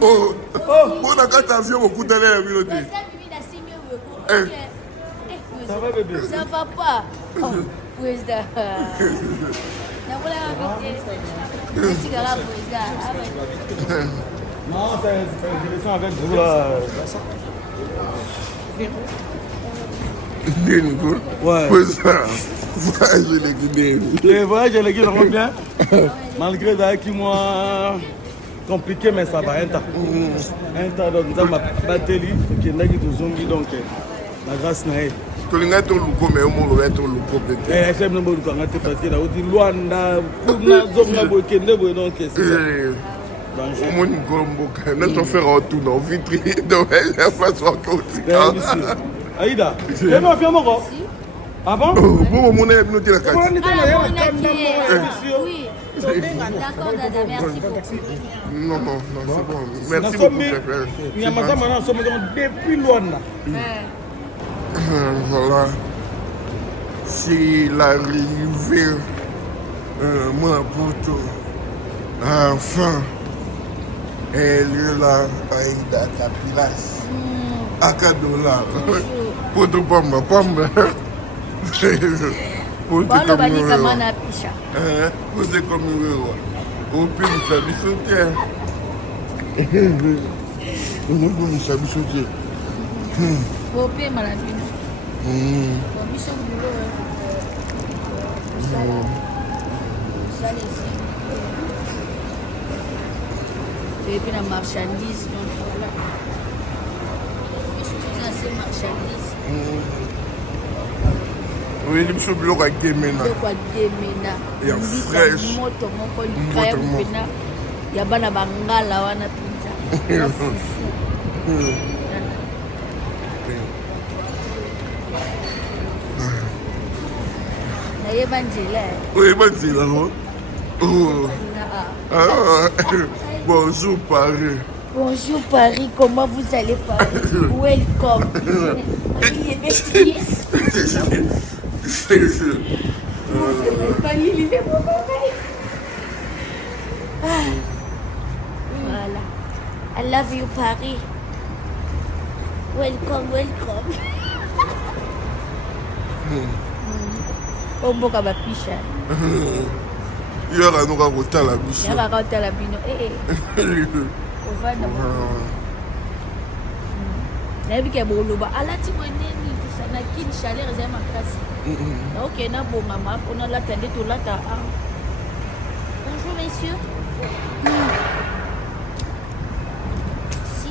Oh, on a quatre avions au coup de l'air, ça va bébé? Ça va pas. Oh, président. Non, c'est une direction avec vous là. Ouais. Le voyage est légué vraiment bien. Malgré d'ailleurs qui m'a compliqué, mais ça va un temps. Un temps, donc dans ma batterie, qui est qui zombie, donc la grâce n'est pas. Tu as tout le coup, mais au moins, tu as tout le coup. Eh, c'est le bon coup, on a été fatigué. On dit Luanda, pour la zone de Bokende, donc c'est ça. Au moins, nous faire un tour dans vitrine, dans la façon qu'on Aïda, viens moi faire mon corps. Ah bon? Bon, mon aide nous dit la carte. Oui. D'accord, Dada, merci beaucoup. Non, c'est bon. Merci beaucoup. Il y a maintenant, nous sommes depuis Luanda. Voilà. C'est l'arrivée. Moi, pour tout. Enfin. Elle est là, Aïda Capilas. Akadola. Pour tout Pamba. Balo bani kama na pisha. Pour te comme au pays de la bisotière. Nous sommes sa bisotière. Au pays malabino. Au biso boulot. Ça et puis la marchandise, donc voilà. Ça c'est marchandise. Oui, il me semble que c'est Gemena. Il y a fraîche. Il y a bana bangala wana pizza. Oui, Banzela. Bonjour Paris. Bonjour Paris, comment vous allez Paris? Welcome. Voilà. I love you Paris. Welcome. Omboka bapisha. Yara nuka kotala biso. Yara kotala bino. Ovanda. Nabi ke boloba alati moneni kusana kin chaleur za makasi. OK na bo mama on a la tende to lata. Bonjour messieurs. Si.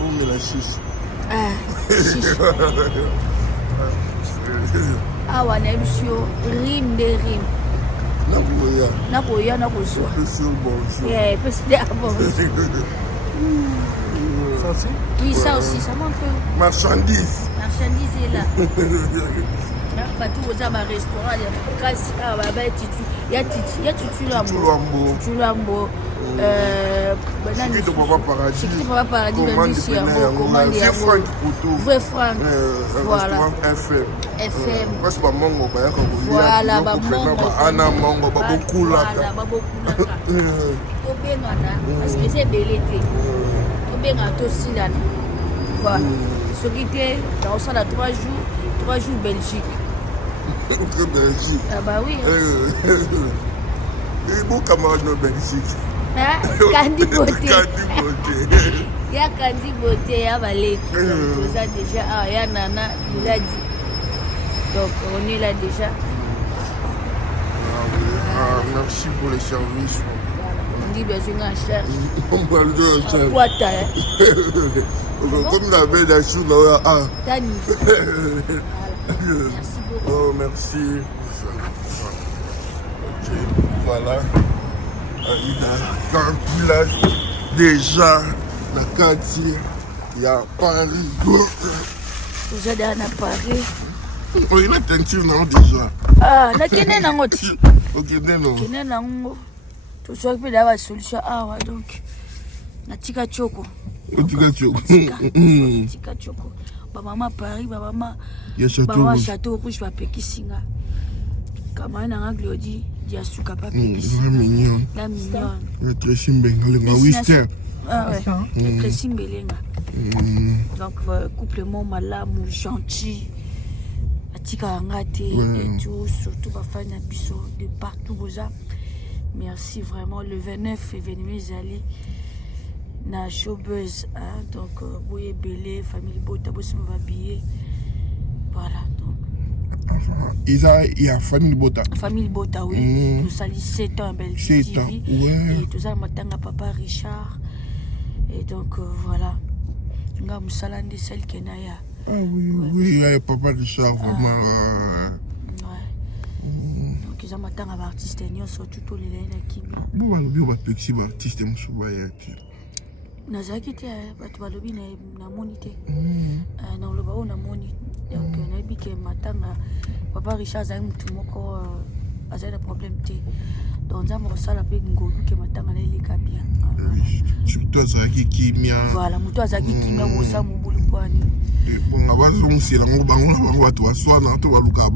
On met la chiche. Ah ouais, monsieur, rime de rime. Nakoya. Bonjour. Yeah, bonjour. Ça aussi? Oui, ça aussi, ça montre. Marchandise est là. Batou aux restaurant, il y a Kassi, il y a Tutu Lambo. Chiquito Papa Paradis. Vrai Franck. Voilà. FM. Voilà, Ana Mongo, Babokula. Parce que c'est belleté. Voilà. Ce qui était dans ça, 3 jours Belgique. Belgique. Ah bah oui. Et bon camarade de Belgique. Candy Beauté. Il y a Candy Beauté, il y a Valet. Tout ça déjà. Ah, il y a Nana, il a dit. Donc on est là déjà. Merci pour les services. On dit besoin d'un cher. On va le dire. Quoi comme la belle d'Achou là. Ah. Merci beaucoup. Oh, merci. Ok, voilà. Il a déjà la quartier. Il y a Paris. Déjà dans Paris. Oh, il a teinture non déjà. Ah, na kene nango ti. Ok, non. Kene nango. Tu sois que d'avoir solution. Ah ouais donc. Na tika choko. Tika choko. Tika choko. maman Paris, maman Château Rouge, Papekisinga. Kamana nanga Glody, Diasuka Papekisinga. La mignonne. La mignonne. Le Tracy Mbenga, Wister. Ah ouais, le Tracy Mbenga. Donc, couplement malamu, gentil. Atika Angate et tout, surtout ma fan Abisso de partout. Merci vraiment. Le 29 événement, Zali. Na showbuzz, hein, donc Boye Belé, famille Bota, Bossimo va habiller. Voilà, donc. Il y a famille Bota. Famille Bota, oui. Nous saluons 7 ans, Belle 7 ans, ouais. Et tout ça, maintenant, papa Richard. Et donc, voilà. Nga Moussalan de celle qui est Naya. Ah oui, papa Richard, vraiment. Donc, ils ont maintenant un artiste, ils ont surtout tous les laines qui m'ont. Bon, on va pexi, artiste, on se voit. Nazaki te bato balobi na moni te na loba o na moni donc na bi ke matanga papa Richard azali mutu moko azali na problème te donc nzambe kosala mpe ngolu ke matanga na eleka bien surtout azalaki kimia voilà mutu azalaki kimia kosa mobulu kwani bonga bazongisela ngo bango na bango bato baswana to baluka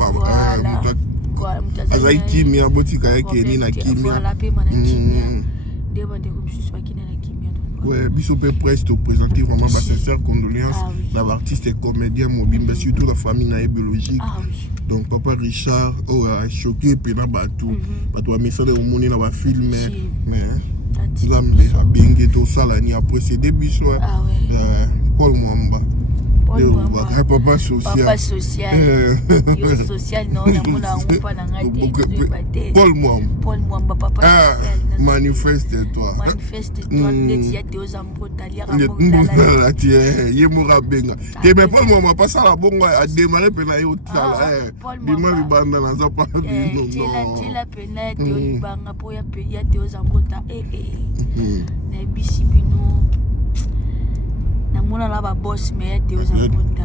azalaki kimia botika yake ni na kimia voilà mpe mana kimia nde bandeko misusu bakina na kimia. Ouais, Bissot peut presque présenter vraiment ma sincère condoléance l'artiste et comédien mobile, surtout la famille biologique. Donc papa Richard, choqué pena batou, batou message au monde na ba film mais Zambe a bien tout ça l'année après c'est des Bissot. Paul Mwamba. Papa social. Papa social. Yo social non na mona ngompa na ngate. Paul Mwamba. Paul Mwamba papa social. Manifeste-toi. Manifeste-toi. Netia te ozambota lia la tie yemura benga. Te mais Paul Mwamba pas ça la bongo a démarrer pena yo tala bima libanda na za pa bino non. Tela pena te libanga po ya pe ya te ozambota na bisi bino. Namona la ba boss mais te ozambota.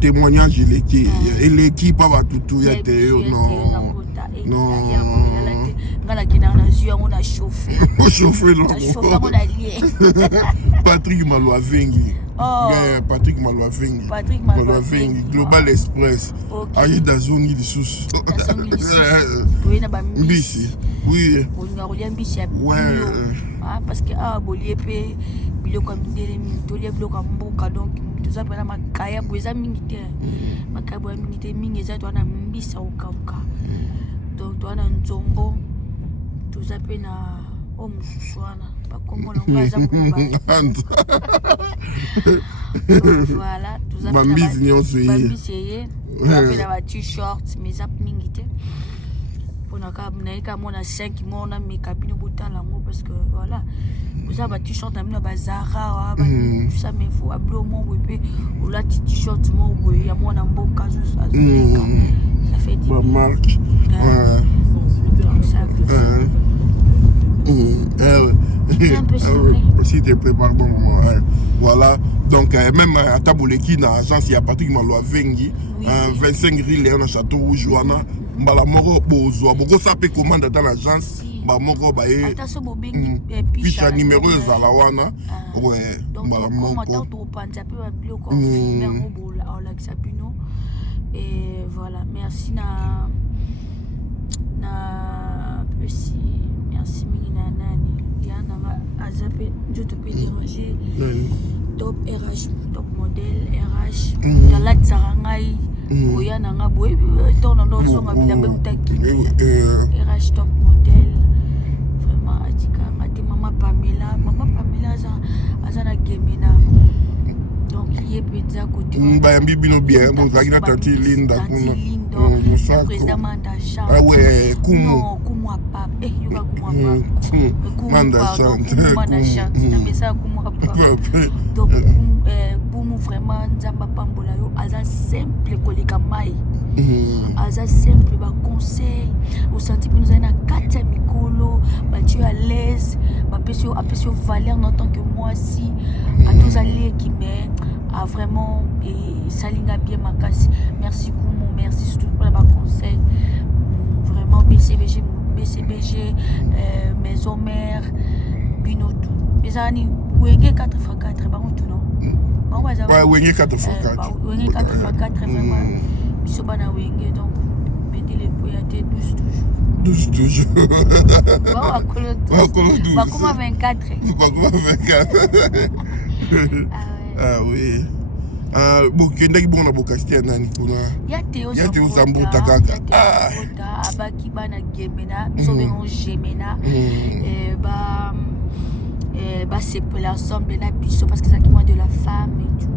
Témoignage l'équipe pas tout ya te non. Non. Ngala kina na zua ngona chauffer. Chauffer non. Chauffer ngona lié. Patrick Maloavengi. Patrick Maloavengi. Global Express. Aïe d'azongi de sous. Oui na ba mbisi. Oui. On a relié mbisi. Ouais. Ah parce que bolié pe biloko ndele mi to lié biloko mboka donc tout ça pena makaya boza mingi te. Makaya boza mingi te mingi za to na mbisa okamuka. Donc toi na nzombo tout ça pena o mususuana ba komola ngaza mukaba. Voilà, tout ça pena bambisi nyonso ye. Bambisi ye. Pena ba t-shirt mes ap mingi te. Pona ka mnaika mona 5 mona make-up no botala ngo parce que voilà. Vous avez t-shirt na ba Zara ba ça me faut ablo mon bébé ou la t-shirt mon boy ya mona mboka zo ça fait du marque. Si tu prépares bon moment. Voilà. Donc même à Taboleki na agence il y a Patrick Maloavengi 25 rue on a Château Rouge wana mbala moko bozo boko ça peut commander dans l'agence ba moko ba e picha numéro za la wana ouais mbala moko to panza pe ba bloko numéro bola la xapino et voilà merci na merci merci mina nani yana azape je te peux déranger top RH top modèle RH dans la tsarangai oya nanga boy ton ndo songa bilambe utaki RH top modèle vraiment atika ngati mama Pamela azana gemena donc il est penza côté ba mbibino bien donc akina tanti Linda le président Mandachan ah ouais kumwa pap yuka kumwa pap Mandachan na mesa kumwa pap donc boum vraiment nzamba pambola yo aza simple kolika mai aza simple ba conseil au senti que nous avons 4 mikolo ba tu à l'aise ba pesio apesio valeur en tant que moi si à tous alliés qui met a vraiment et salinga bien makasi merci Kumu merci surtout pour les conseils vraiment BCBG maison mère binotou les années wenge 4x4 ba tout non Ouais, Wenge 4x4. Wenge 4x4, vraiment. Bisobana Wenge, donc, mettez les poids à 12 toujours. 12 toujours. Bon, à Colo 12. Bah, comment 24? Bah, comment 24? Ah oui. Bon, Kendaki bon na bokastia nani kuna. Ya Théo Zambota kaka. Ah. Abaki bana gemena, sobengo gemena. C'est pour l'ensemble de la biso parce que ça qui moi de la femme et tout.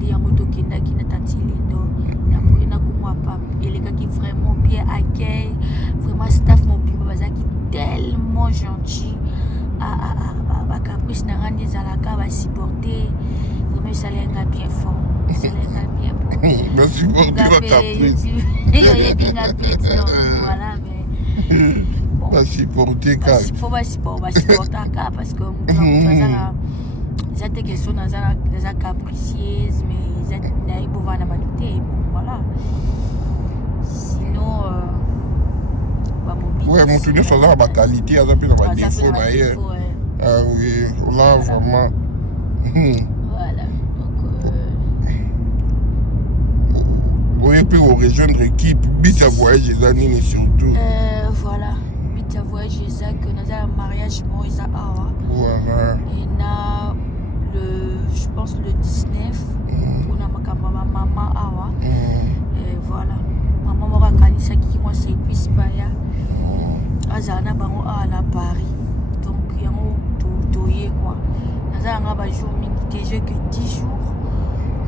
Des yamoto Kendaki na tanti lindo. Na pour na kumwa pap. Et les gars qui vraiment bien accueil, vraiment staff mon bimba bazaki tellement gentil. Caprice na randi zalaka va supporter. Vraiment ça l'enga bien fort. Ça l'enga bien bon. Va supporter la Caprice. Voilà mais bon. Va supporter car. Faut pas supporter car parce que ils ont des questions dans la capricieuse mais ils ont pour voir la vanité. Voilà. Sinon ouais, mon tenue ça a la qualité, ça a pas de défaut d'ailleurs. Ah oui, là vraiment. Voilà. Donc oui, puis on rejoindre l'équipe, bite à voyage les années surtout. Voilà, bite à voyage les années que nous avons un mariage bon ils a voilà. Et na je pense le 19 on a ma maman awa. Et voilà. Maman m'a kanisa qui moi c'est plus pas ya. Azana bango à la Paris. Donc yango toye quoi. Nazanga ba jour mingi que 10 jours.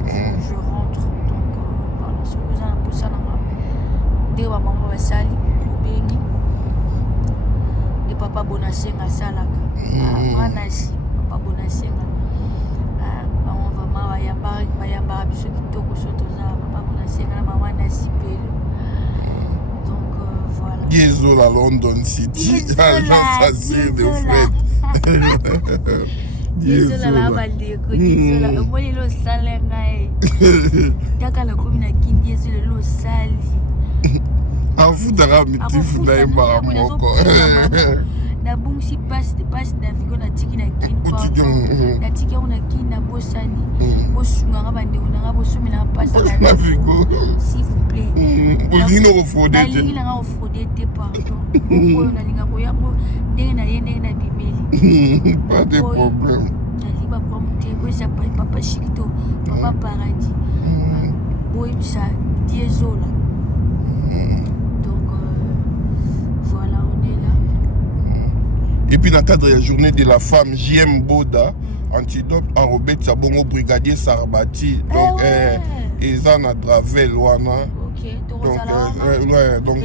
Je rentre donc voilà ce que ça pour ça na de maman va sali bengi. De papa bonasenga salaka. Manasi papa bonasenga. On va ma yamba biso kitoko soto za papa bonasenga na maman nasi pelo. Donc voilà. Désolé à London City. Agence assise de fête. Désolé la baleko. Désolé. Moi il le salaire ngai. Dakala komi na kindi désolé le sali. Afutaka mitifu na yembaka moko. Na bungsi passe na vigo na tiki na kin pa. Na tiki na kin na bosani. Bosunga nga bande nga bosumi na passe na vigo. S'il vous plaît. Olino refodé. Nalingi na refodé te pardon. Oyo nalinga koya mo ndenge na yende na bimeli. Pas de problème. Naliba kwa mtego ça papa Chikito, papa Paradis. Boy ça désolé. Voilà, on est là. Et puis dans le cadre de la journée de la femme, JM Boda, antidote à Robert Sabongo, brigadier Sarbati. Donc, ils ont à Dravel, Wana. Ok, donc, ouais, donc,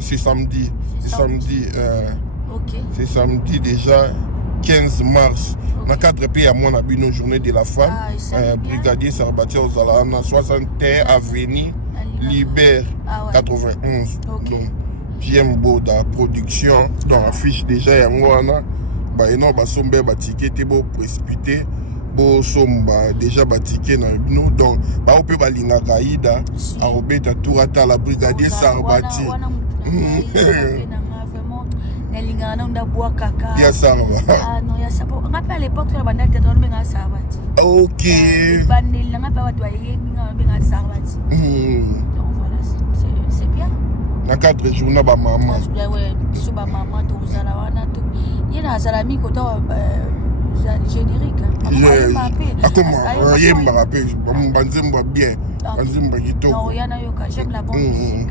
c'est samedi. C'est samedi. Ok. C'est samedi déjà, 15 mars. Dans le cadre de la mon abino journée de la femme, brigadier Sarbati aux Alana, 61 avenue. Libère 91. Okay. Donc j'aime Boda production dans la fiche déjà yangwana ba eno ba sombe ba ticket te bo précipité bo somba déjà ba ticket na nous donc ba ope ba linga gaïda a obeta tourata la brigadier Sarbati Nelinga na nda boa kaka. Ya Sarba. Ah non, ya Sarba. On appelle à l'époque la bande de on benga Sarbati. OK. Bande la ngapa watu aye benga Sarbati. Donc voilà, c'est bien. Na 4 jours na ba maman. Ouais, so ba maman to uzala wana to. Yena azalami ko to générique. Ah comment yemba rappel, banzemba bien. Banzemba gito. Non, yana yoka, j'aime la bonne musique.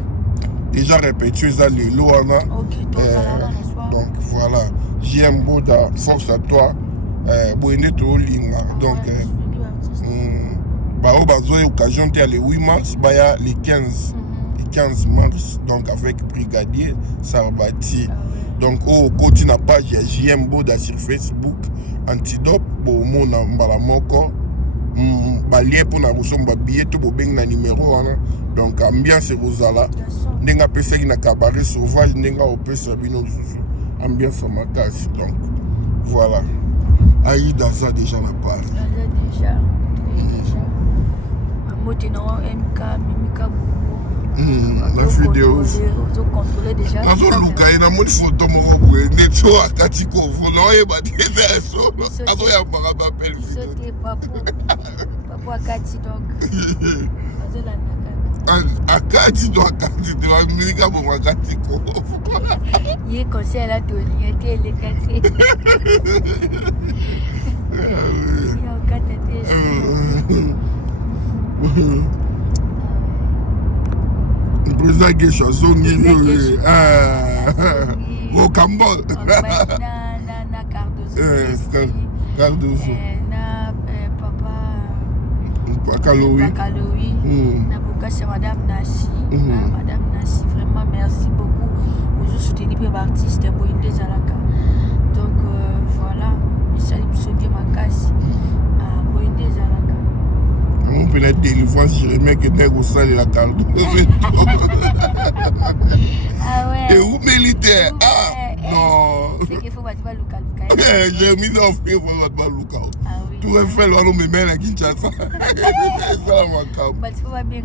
Déjà répété ça les loana. OK, donc voilà, j'aime Boda, force à toi. Boine to linga. Donc bah au bazo occasion le 8 mars, bah ya les 15 mars donc avec brigadier Sarbati. Donc au côté na page JM Boda sur Facebook, antidote pour mon mbala moko. Balien pour na rusomba billet to bobeng na numéro wana. Donc ambiance rozala ndenga pesa na cabaret sauvage ndenga opesa bino ambiance makasi. Donc voilà. Aïda ça déjà na part. Déjà. Motino MK Mimika Bobo. na vidéo ozocontrôle déjà azoluka ye namoni foto moko boye ndeti oyo akati kovo naoyeba te eza ya solo azoyambaka bapele biso te papo akati donc azolandaka akati to akati te baminika bongo akati kovo ye conseil ala tolia te eleka te okata te président Gesha zongi au Cambodge na Cardozo na papa Kaloui na bokasi madame Nassi madame Nassi vraiment merci beaucoup aux soutenir les artistes boyinde zalaka donc voilà isali biso bien makasi boyinde zalaka on peut la délivrance je remets que t'es au sol la carte ah ouais et où militaire non c'est qu'il faut batiba luka j'ai mis dans le faut batiba luka tout refait là on me met à Kinshasa ça ma cam batiba va bien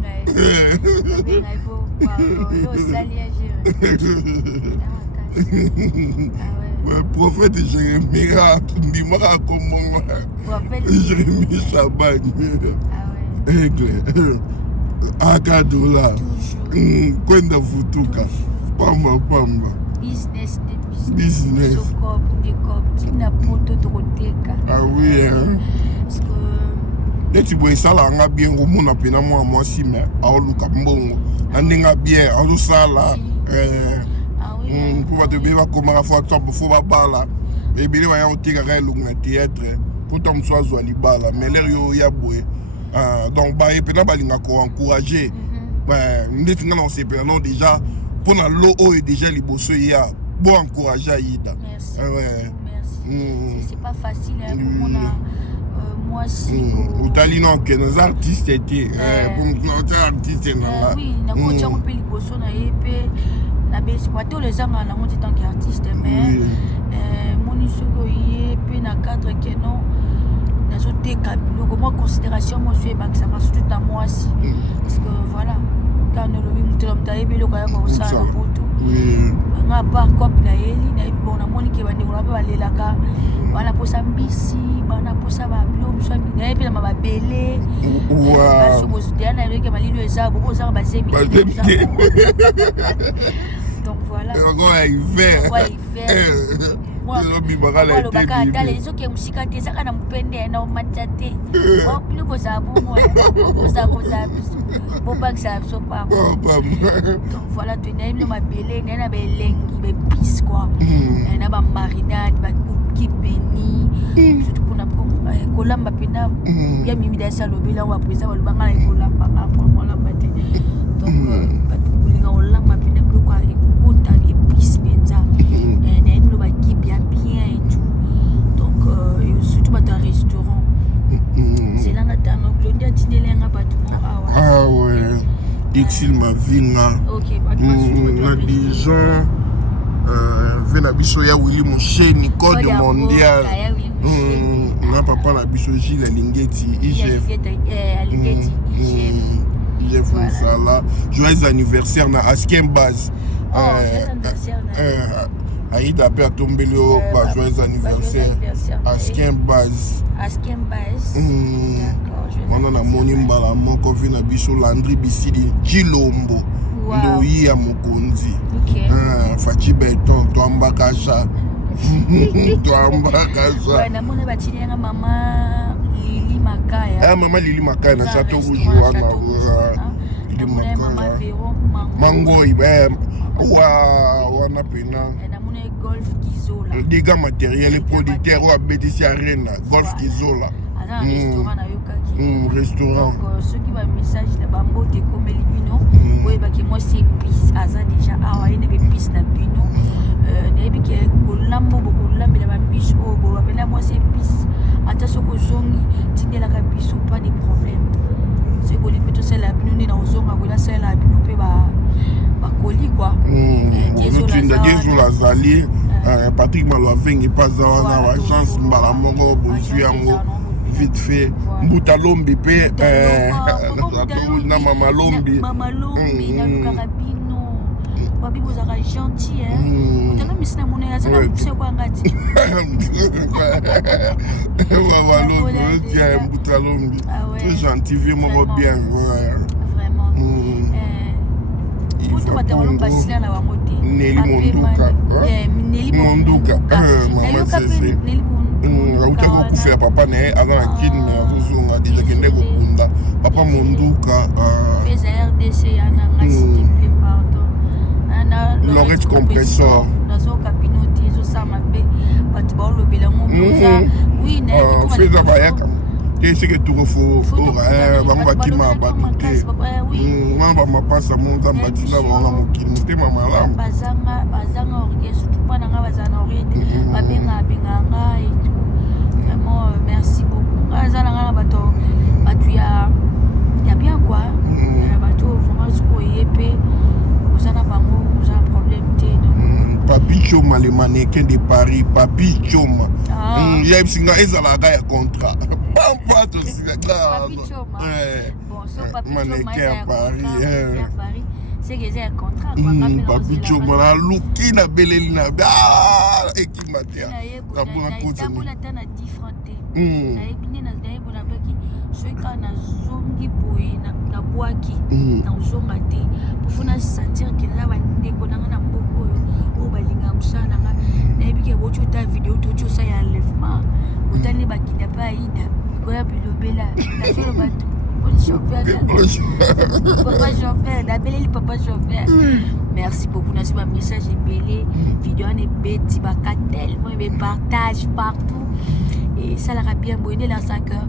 pour salir ouais prophète Jérémie ndimaka kombo Jérémie Chabagne aigle akadola kwenda vutuka pamba business tina poto tokoteka ah oui hein neti boye esalanga bien komona mpena mwa mwasi me aoluka mbongo na ndenge bien azosala mpo bato be bakomaka fo babala ebele baya kotekaka elongo na théâtre mpo ta mosu azwa libala mais lere yo ya boye donc baye mpena balingaka koencourage ndeti nga na kosepela non déjà mpo na lo oyo déjà liboso ya bo encourage ayida c'est pas facile komona mwasi otali non ke naza artiste te oza artiste nanga oui nakotiako mpe liboso na ye mpe na beexploite oyo ezanga nango te tant qu'artiste mais moni soki oye mpe na cadre ke non nazoteka biloko mwa considération mosu ebakisaka surtout na mwasi parce que voilà kana olobi mutela moto ayebi eloko ayaka kosala na poto nga part cope na yeli nayebi bon namoni ke bandeko na mpe balelaka bana posa mbisi bana posa babilo mosu nayebi na mababele basi bozodeya na yebeke malilo eza boko ozanga bazebi donc voilà alobaka tala soki mosika te ezaka na mopende na omatisa te bino kozala bomokozala biso bobakisala biso papa donc voilà tonaye bino mabele naye na belengi bepise kua na bamarinade bakuki beni surtout mpona kolamba mpena ya mimida esi alobela ngo baprésida balobanga na ekolambanga mpo olamba te donc bato kolinga kolamba mpena biloko ekota epise mpenza naye bino bakipe ya bien et tout donc surtout bato ya restaurant zelanga tano glondi atindelenga bato awa exil mavinga na dijon ve na biso ya Willy Musheni code mondial na papa na biso Gilles Alingeti IGF Moussala joyeux anniversaire na Asken Baz Aïda mpe atombeli oyo ba joyeux anniversaire Asken Baz wana namoni mbala moko vi na biso Landry Bisili Chilombo ndoyi ya mokonzi faci beton twambakasha namona batilenga mama Lili Makaya mama Lili Makaya na Chateau Rouge wana Mangoi wana pena Golf Kizola diga matériel producteur ou abetisi arena Golf Kizola restaurant ceux qui va message na bambo te komeli bino oyebaki moi c'est pisse aza déjà awa ene be pisse na bino nayebi ke kolambo bokolambela bambiso oyo bobapela moi c'est pisse ata soko ozongi tindelaka biso pas de problème soki olingi tosala bino nde na ozonga bola salela bino mpe bakoli kua diesola azali Patrick Maloavengi paza wana wachance mbala moko bozwi yango vite fait mbuta lombi mpe na mama lombi nalukaka bino papi vous êtes gentil hein otanga misina mona ya sana muse kwa ngati très gentil vieux moko bien vraiment pour tout batalo basila na bango te Neli Monduka autaka okufela papa na ye aza na kini me azozonga deja kende kokunda papa Monduka feza RDC yana ngasi te pardon Lorette Compressor nazoka bino te ezosala mabe bato baolobela ngo oui feza bayaka te seke tokofo bango bakima bato te wana bamapasa monza batina bango na mokili motema malamu bazanga orgue surtout mpa na nga baza na orgue te babenga nga et tout vraiment merci beaucoup nga aza na nga na bato ya bien quoi bato vraiment soki oye mpe oza na bango oza na problème te Papi Choma le mannequin de Paris Papi Choma yebisinga ezalaka ya contrat pampa tosinga bon so Papi mannequin à Paris c'est que c'est un contrat quoi Papi Choma na luki na beleli na ekimatea kapona kotsana tana differente na ebine na bona baki soki ka na zongi boye na bwaki na zonga te pofuna sentir que là bandeko nanga na mboko oyo balinga musana nga na ebike bocho ta vidéo tocho sa ya enlèvement otani bakinda pa ida koya bilobela na solo bato papa chauffeur d'appeler papa chauffeur merci beaucoup na suba message ebele vidéo ne beti baka tellement me partage partout et ça la bien boyé la 5 heures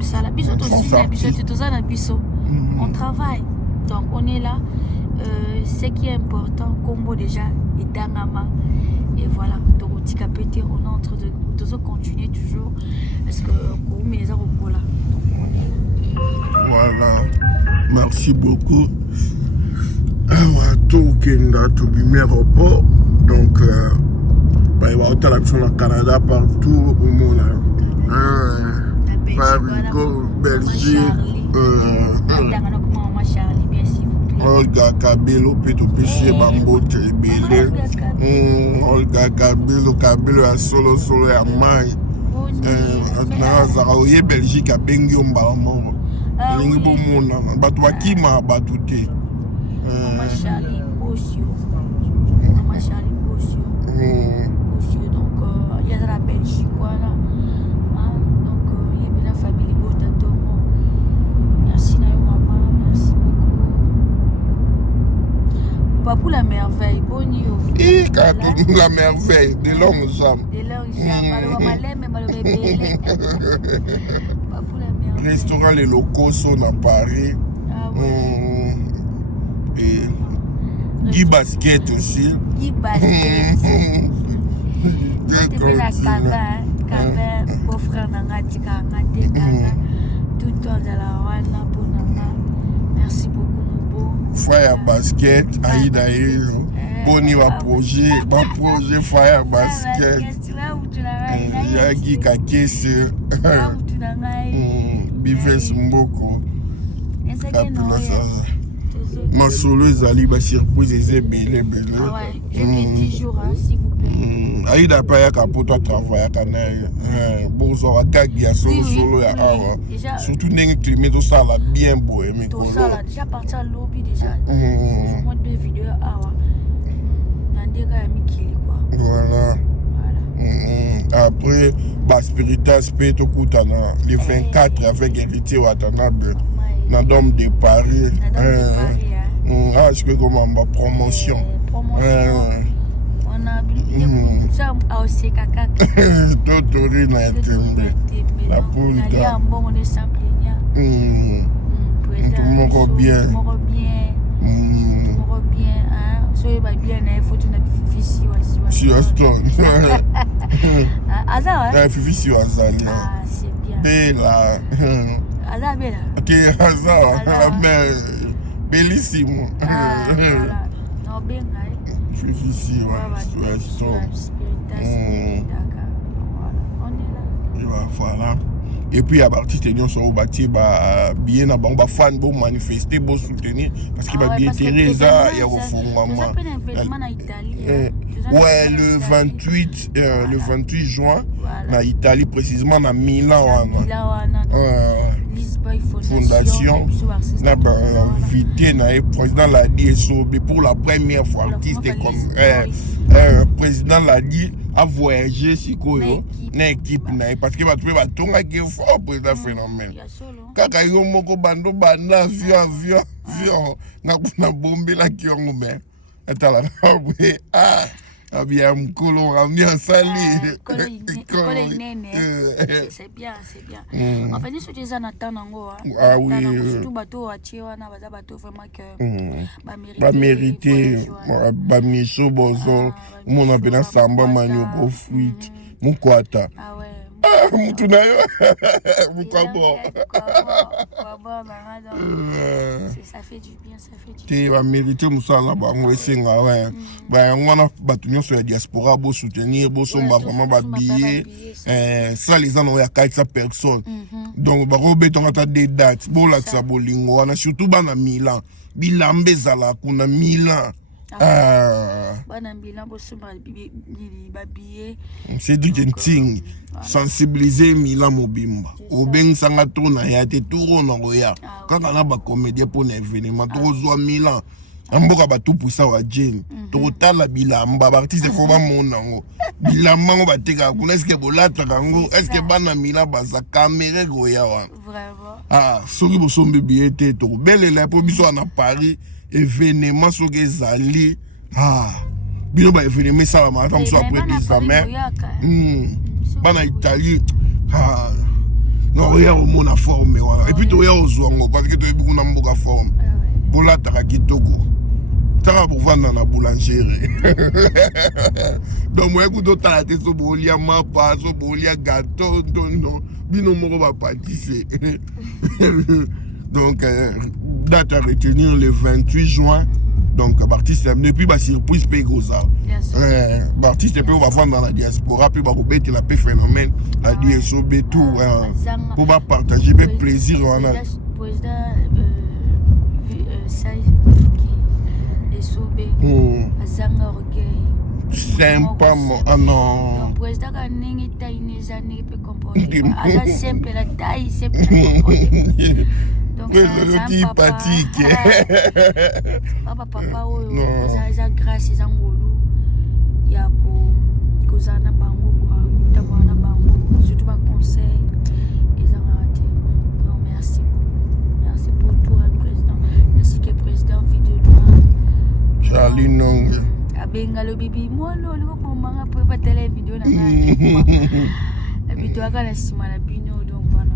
ça la biso aussi tout ça na biso on travaille donc on est là ce qui est important combo déjà et dangama et voilà donc on dit qu'à péter on est en train de continuer toujours parce que on met les armes là. Voilà, merci beaucoup. Tout Kenda, tout le aéroport. Donc, il va y avoir au Canada, partout au monde. Paris, Belgique. Olga Kabelo, Peto Péché, Bambo, Télébélé. Olga Kabelo, à solo, à Maï. Oye Belgique a bengi ombalamo lingi bomona bato bakima bato te Charlie Bosio donc il y a la Belgique voilà donc il y a la famille Botato merci na maman merci beaucoup Papou la merveille bonio la merveille de l'homme Jam restaurant les locaux sont à Paris et Guy Basket aussi Guy Basket beau-frère nangatika ngate kaka tout le temps de la wana bonama merci beaucoup mon beau Fire Basket Aïda Hero Boni va projet Fire Basket Yagi Kakese Bives Mboko Kapila Saza Masolo ezali ba surprise ezebele bele je fais 10 jours s'il vous plaît Aïda pa ya kapoto a travailler kana bozo akagi ya solo ya awa surtout ndenge climat to sala bien boye mais to sala déjà partir lobby déjà je monte des vidéos awa nandeka ya mikili quoi voilà après ba spiritas pe to kutana le 24 avec héritier watanabe na Dôme de Paris je peux comment ma promotion on a ça aussi kaka totori na tembe la poule ya mbongo ne simple nya moko bien hein so ba bien na photo na fifisi si Aston Aza fifisi azali c'est bien bella Aza bella ok Aza la belle bellissimo voilà no bien fifisi Aston on est là voilà et puis à artiste ñon so bâti ba bien na bango ba fan bo manifester bo soutenir parce que ba bien Teresa ya refondement ouais le 28 juin na Italie précisément na Milan fondation na ba invité na président l'a dit pour la première fois artiste comme président l'a dit a voyager sikoyo na équipe na parce que ba trouver ba tonga ki fort président phénomène kaka yo moko bando banda avion na bombe la ki ongo me etala we bien mkolo ramia sali c'est bien en fait ce des anata nango surtout bateau atie wana baza bateau vraiment que ba mériter ba miso bozo mona pena samba manyo fruit mukwata mutu na yo mukabo ça fait du bien te ba mériter musala bango esenga ouais ba ngwana batu nyonso ya diaspora bo soutenir bo somba vraiment ba billet ça les gens ya 400 personnes donc ba robeto ngata des dates bo la tsa bolingo wana surtout bana Milan bilambe zala kuna Milan bana Milan bo somba ba billet c'est du genting sensibiliser Milan mobimba obeng sanga tona ya te turo na roya kaka na ba comédien pour événement to zo Milan amboka ba tout pour ça wa Jane to tala bilamba ba artiste ko ba monango bilamba ngo bateka kuna est-ce que bolata kango est-ce que bana Milan baza caméra roya wa vraiment soki bo sombe billet to belela po biso na Paris événement soki ezali bino ba événement ça va matam so après des amers bana Italie non ya au mona forme et puis to ya ozwango parce que to ebi kuna mboka forme bola taka kitoko taka pour vendre na boulangerie donc moi écoute to la te so bolia mapa so bolia gâteau non bino moko ba pâtisser donc date à retenir le 28 juin. Donc, Baptiste, depuis ma surprise, paye Goza. Baptiste, on va vendre dans la diaspora, puis on va mettre la paix phénomène, la DSOB, tout, pour partager avec plaisir. Président DSOB, Azanga Orgueil. Sympa, non. Président Kaningi Taïne Zane peut comprendre. Aza simple, la taille, simple. Donc ça sympathique. Papa ça grâce à ngolo ya ko zana bango kwa tabana bango surtout ba conseil et ça raté. Donc merci pour tout le président. Merci que président vidéo Charlie Nong abenga lo bibi moi lo ko manga pour pas télé vidéo na ngai. La vidéo akala sima la bino donc voilà.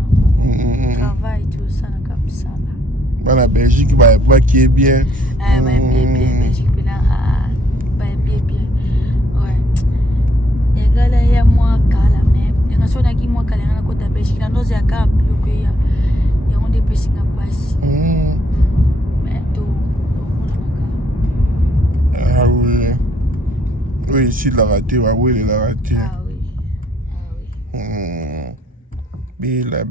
Travail tout ça na comme ça là. La Belgique va qui est bien. Bien Belgique là bien. Ouais. Egala ya moi kala mais nga so na ki moi kala na kota Belgique na ndoze ya ka bloqué ya on des petits nga passe. Mais tout oui, ici il a raté, oui, il a raté. Bela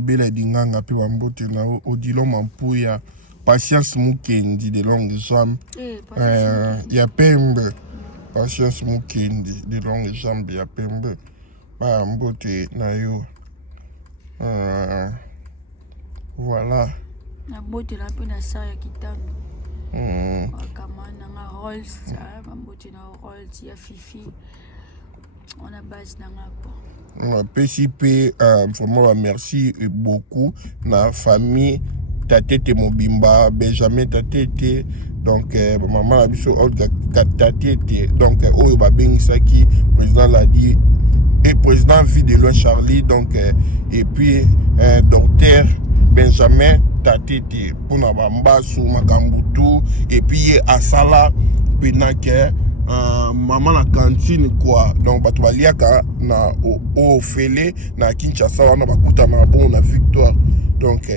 bela dinganga pe wambote na odilo mampuya patience mukendi de longue jambe ya pembe patience mukendi de longue jambe ya pembe ba mbote na yo voilà na mbote la pe na sa ya kitango kamana nga Rolls ba mbote na Rolls ya Fifi on a base na ngapo. PCP, vraiment merci beaucoup. La famille Tatete Mobimba, Benjamin Tatete, donc maman la biso Tatete, donc Oyoba Bengisaki, président l'a dit, et président Videlo Charlie, donc et puis docteur Benjamin Tatete, pour Nabamba, sous Makambutu, et puis Asala, Penake. Maman la cantine quoi donc batu baliaka na ofele na Kinshasa wana bakuta na bon na victoire donc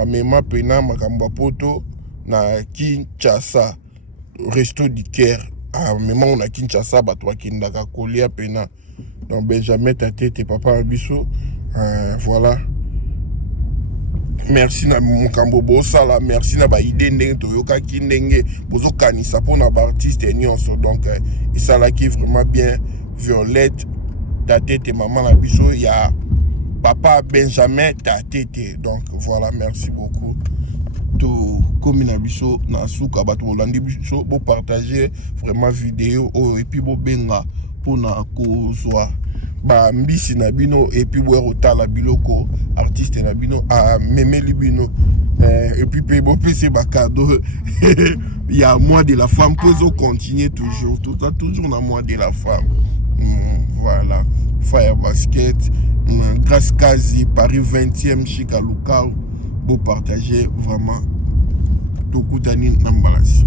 amema pena makambo poto na Kinshasa resto du Caire même on a Kinshasa bato bakindaka kolia pena donc Benjamin Tatete papa biso voilà. Merci na mokambo bosala, merci na ba idée ndenge toyoka ki ndenge bozo kanisa pona ba artiste nyonso donc et ça là qui est vraiment bien. Violette Tatete maman la biso ya papa Benjamin Tatete donc voilà merci beaucoup to comme na biso na suka bato bolandi biso bo partager vraiment vidéo et puis bo benga pona kozwa ba mbisi na bino et puis bo rotala biloko artiste na bino a memeli bino et puis bo pese ba cadeau il y a mois de la femme pour continuer toujours toujours dans mois de la femme. Voilà, Fire Basket, grâce Kazi, Paris 20e, Chica Lukao, beau partager vraiment beaucoup d'années n'embalance.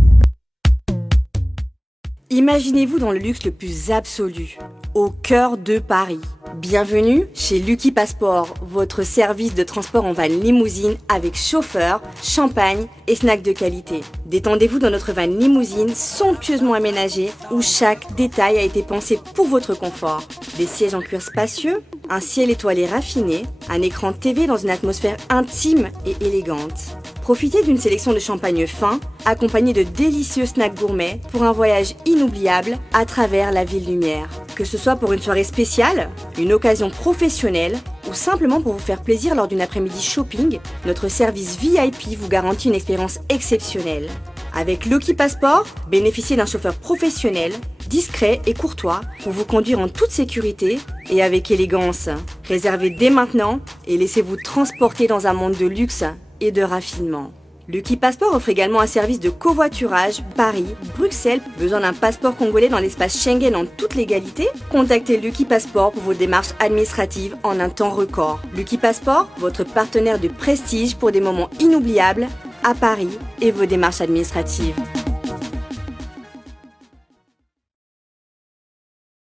Imaginez-vous dans le luxe le plus absolu, au cœur de Paris. Bienvenue chez Lucky Passport, votre service de transport en van limousine avec chauffeur, champagne et snacks de qualité. Détendez-vous dans notre van limousine somptueusement aménagée où chaque détail a été pensé pour votre confort. Des sièges en cuir spacieux, un ciel étoilé raffiné, un écran TV dans une atmosphère intime et élégante. Profitez d'une sélection de champagne fin, accompagné de délicieux snacks gourmets pour un voyage inoubliable à travers la ville lumière. Que ce soit pour une soirée spéciale, une occasion professionnelle ou simplement pour vous faire plaisir lors d'une après-midi shopping, notre service VIP vous garantit une expérience exceptionnelle. Avec Lucky Passport, bénéficiez d'un chauffeur professionnel, discret et courtois pour vous conduire en toute sécurité et avec élégance. Réservez dès maintenant et laissez-vous transporter dans un monde de luxe et de raffinement. Lucky Passport offre également un service de covoiturage Paris, Bruxelles. Besoin d'un passeport congolais dans l'espace Schengen en toute légalité? Contactez Lucky Passport pour vos démarches administratives en un temps record. Lucky Passport, votre partenaire de prestige pour des moments inoubliables à Paris et vos démarches administratives.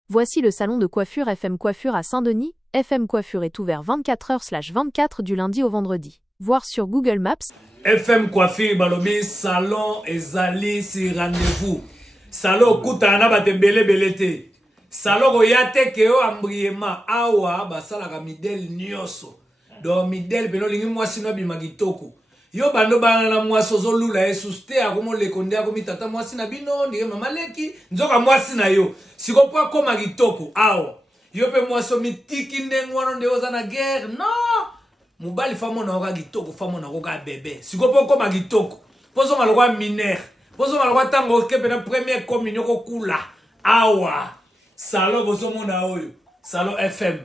Voici le salon de coiffure FM Coiffure à Saint-Denis. FM Coiffure est ouvert 24h/24 du lundi au vendredi. Voir sur Google Maps. FM Coiffure balobi salon ezali si rendez-vous. Salon kutana batembele belete. Salon oyate ke o ambriema awa basala midel nyoso. Do midel beno lingi mwasi no bimagitoko. Yo bando bana na mwasi ozolula esuste akomo lekonde akomi tata mwasi na bino ndike mama leki nzoka mwasi na yo. Sikopo akoma gitoko awa. Yo pe mwasi mitiki ndengwano ndeoza na guerre. No! Mubali famo na oka gitoko famo na oka bébé sikopo koma gitoko pozo malokwa minere pozo malokwa tango kepe na première communion ko kula awa salon bozo mona oyo salon FM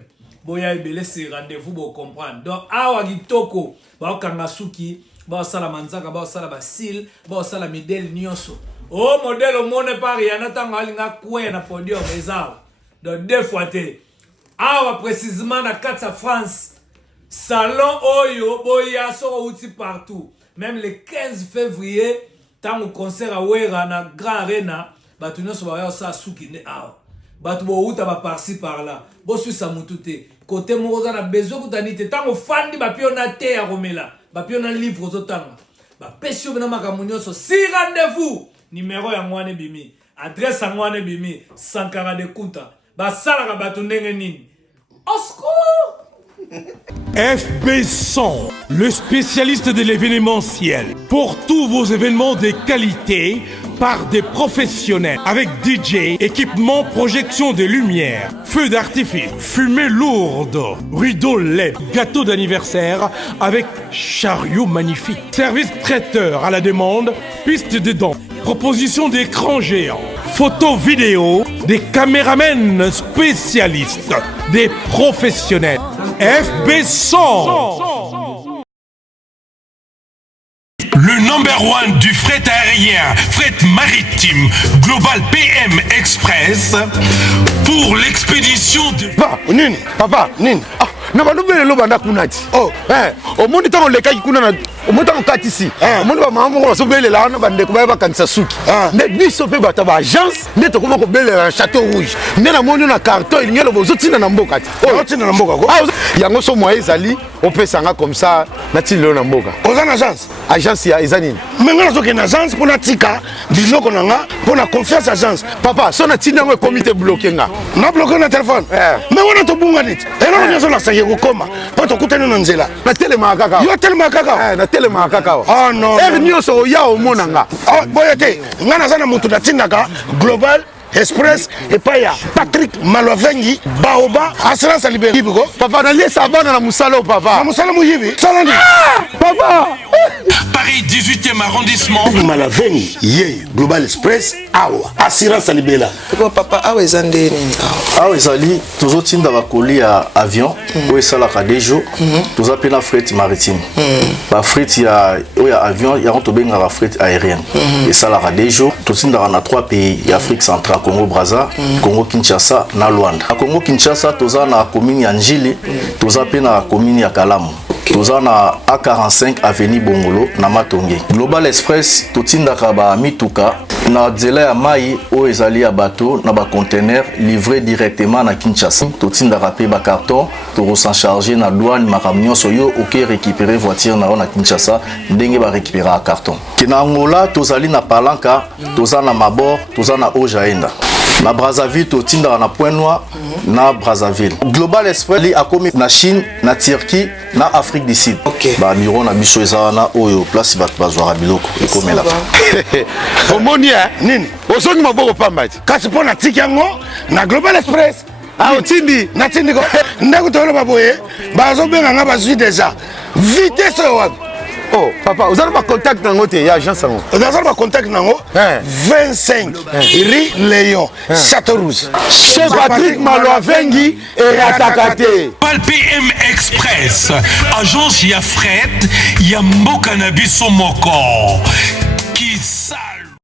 boya ebele c'est rendez-vous bo comprendre donc awa gitoko ba okanga suki ba sala manzaka ba sala basil ba sala modèle nyonso o modèle o mone pari yana tango alinga kwe na podium ezao donc deux fois te awa précisément na Katsa France. Salon Oyo, Boya, sera outil partout. Même le 15 février, tant au concert à Ouera, na Grand Arena, Batuno Sobayo sa souki ne awa. Batubo outa ba par-ci par-là. Bosu sa mutute. Côté Morosa na besoin kutanite. Tant au fan di bapiona te à Romela. Bapiona livre aux otanga. Ba pesio bena makamunyo so. Si rendez-vous. Numéro ya mwane bimi. Adresse ya mwane bimi. Sankara de Kuta. Ba salaka batu ndenge nini. Au secours! FB100, le spécialiste de l'événementiel. Pour tous vos événements de qualité, par des professionnels. Avec DJ, équipement, projection de lumière, feux d'artifice, fumée lourde, rideau LED, gâteau d'anniversaire avec chariot magnifique. Service traiteur à la demande, piste de danse, proposition d'écran géant, photo vidéo, des caméramens spécialistes, des professionnels. FB100, le number one du fret aérien, fret maritime, Global PM Express, pour l'expédition de... Papa, Nin, nabalobele lo banda kunati. Oh, au monde tant le kai kuna na au monde tant kati ici. Au monde ba mamango so bele la na bande ko ba kanisa suki. Ne biso pe bata ba agence, ne to ko bele la Château Rouge. Ne na moni na carton il ngelo bozo tina na mboka. Oh, tina na mboka ko. Yango so moye ezali opesanga comme ça natili lelo na mboka oza na agence agence ya eza nini me nga nazokende agence mpo natika biloko na nga mpo na confiance agence papa so natindi yango ekomi te bloke nga na bloke na telefone me wana tobunga niti eloko nyonso nasaki ekokoma mpo tokutani na nzela natelemaka kaka yo telemaka kaka natelemaka kaka oh non ere nyonso oya omona nga boye te nga naza na motu natindaka global Express et pas ya Patrick Malovengi Baoba assurance libérée biko papa na liesa bana na musalo papa na musalo muyibi salandi papa Paris 18e arrondissement Malovengi ye Global Express awa assurance libérée papa awa ezande nini awa ezali tozotinda bakoli ya avion oyo esalaka des jours toza mpe na fret maritime bafret ya avion yango tobengaka fret aérienne esalaka des jours totindaka na 3 pays ya Afrique centrale Congo Brazza, Congo Kinshasa na Luanda. Na Congo Kinshasa toza na commune ya Njili, toza pe na commune ya Kalamu. Toza na A45 avenue Bongolo na Matonge. Global Express totindaka ba mituka na nzela ya mai oyo ezali ya bateau na ba conteneur livré directement na Kinshasa. Totindaka pe ba carton to s'en charger na douane makambo nyonso yo oke récupérer voiture na Kinshasa ndenge ba récupérer carton. Kina Angola tozali na Palanka, toza na Mabor, toza na Ojaenda. Na Brazzaville totindaka na Point Noir na Brazzaville. Global Express li akomi na Chine, na Turquie, na Afrique du Sud. Ba bureau na biso ezana oyo place bato bazwaka biloko ekomela. Omoni nini? Ozongi maboko pambati. Kasi po na tiki yango na Global Express. Otindi na tindi ko ndako tolo baboye bazo benga nga bazwi déjà vitesse wapi. Oh papa vous avez pas contact nango te ya agence nango vous avez pas contact nango 25 rue Léon Château Rouge chez Patrick Malovengi et Atakate Pal PM Express agence ya fret ya mboka na biso moko